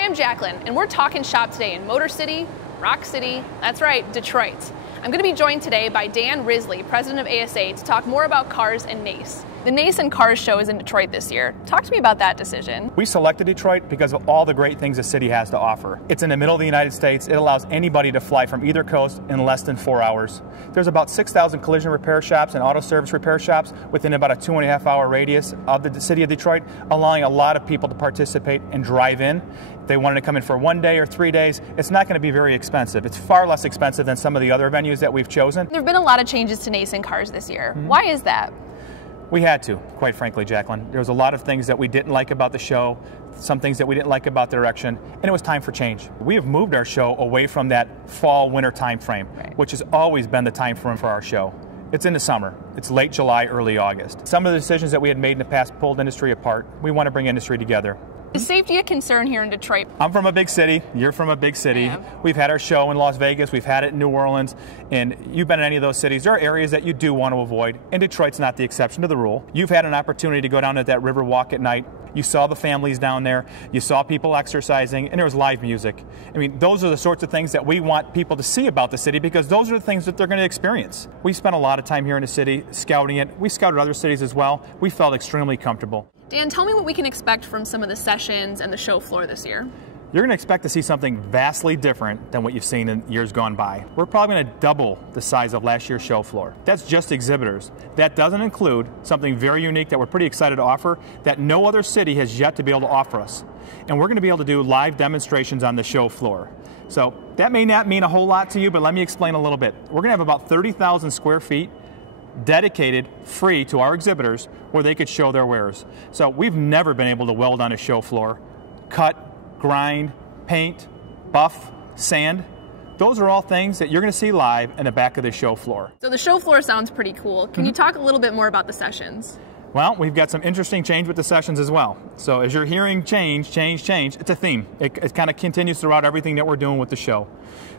I'm Jacqueline, and we're talking shop today in Motor City, Rock City, that's right, Detroit. I'm going to be joined today by Dan Risley, president of ASA, to talk more about cars and Nace. The Nace and Cars show is in Detroit this year. Talk to me about that decision. We selected Detroit because of all the great things the city has to offer. It's in the middle of the United States. It allows anybody to fly from either coast in less than 4 hours. There's about 6,000 collision repair shops and auto service repair shops within about a 2.5-hour radius of the city of Detroit, allowing a lot of people to participate and drive in. If they wanted to come in for 1 day or 3 days, it's not going to be very expensive. It's far less expensive than some of the other venues that we've chosen. There have been a lot of changes to Nace and Cars this year. Why is that? We had to, quite frankly, Jacqueline. There was a lot of things that we didn't like about the show, some things that we didn't like about the direction, and it was time for change. We have moved our show away from that fall-winter time frame, which has always been the time frame for our show. It's in the summer. It's late July, early August. Some of the decisions that we had made in the past pulled industry apart. We want to bring industry together. Is safety a concern here in Detroit? I'm from a big city. You're from a big city. Yeah. We've had our show in Las Vegas. We've had it in New Orleans. And you've been in any of those cities. There are areas that you do want to avoid, and Detroit's not the exception to the rule. You've had an opportunity to go down to that river walk at night. You saw the families down there. You saw people exercising, and there was live music. I mean, those are the sorts of things that we want people to see about the city because those are the things that they're going to experience. We spent a lot of time here in the city scouting it. We scouted other cities as well. We felt extremely comfortable. Dan, tell me what we can expect from some of the sessions and the show floor this year. You're going to expect to see something vastly different than what you've seen in years gone by. We're probably going to double the size of last year's show floor. That's just exhibitors. That doesn't include something very unique that we're pretty excited to offer that no other city has yet to be able to offer us. And we're going to be able to do live demonstrations on the show floor. So that may not mean a whole lot to you, but let me explain a little bit. We're going to have about 30,000 square feet dedicated, free to our exhibitors where they could show their wares. So we've never been able to weld on a show floor, cut, grind, paint, buff, sand. Those are all things that you're going to see live in the back of the show floor. So the show floor sounds pretty cool. Can you talk a little bit more about the sessions? Well, we've got some interesting change with the sessions as well. So as you're hearing change, change, change, it's a theme. It kind of continues throughout everything that we're doing with the show.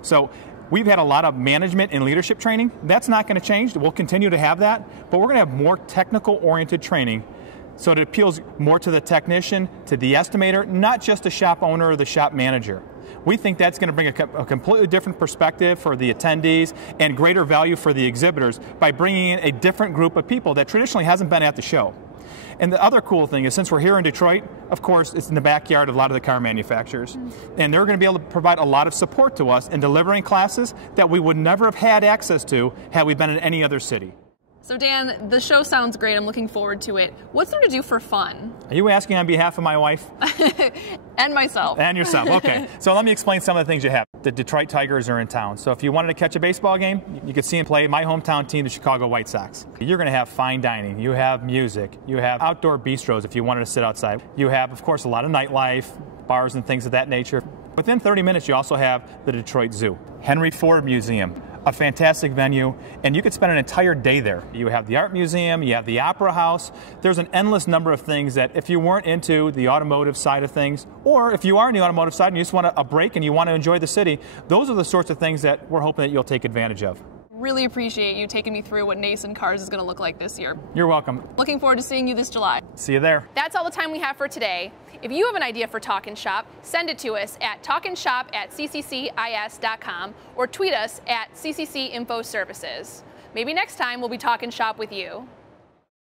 So we've had a lot of management and leadership training. That's not going to change. We'll continue to have that, but we're going to have more technical-oriented training so it appeals more to the technician, to the estimator, not just the shop owner or the shop manager. We think that's going to bring a completely different perspective for the attendees and greater value for the exhibitors by bringing in a different group of people that traditionally hasn't been at the show. And the other cool thing is, since we're here in Detroit, of course, it's in the backyard of a lot of the car manufacturers. And they're going to be able to provide a lot of support to us in delivering classes that we would never have had access to had we been in any other city. So Dan, the show sounds great. I'm looking forward to it. What's there to do for fun? Are you asking on behalf of my wife? And myself. And yourself, okay. So let me explain some of the things you have. The Detroit Tigers are in town. So if you wanted to catch a baseball game, you could see them play my hometown team, the Chicago White Sox. You're going to have fine dining. You have music. You have outdoor bistros if you wanted to sit outside. You have, of course, a lot of nightlife, bars and things of that nature. Within 30 minutes, you also have the Detroit Zoo, Henry Ford Museum, a fantastic venue, and you could spend an entire day there. You have the art museum, you have the opera house. There's an endless number of things that if you weren't into the automotive side of things, or if you are in the automotive side and you just want a break and you want to enjoy the city, those are the sorts of things that we're hoping that you'll take advantage of. Really appreciate you taking me through what Nace and Cars is going to look like this year. You're welcome. Looking forward to seeing you this July. See you there. That's all the time we have for today. If you have an idea for Talkin' Shop, send it to us at talkinshop@cccis.com or tweet us at cccinfoservices. Maybe next time we'll be talking shop with you.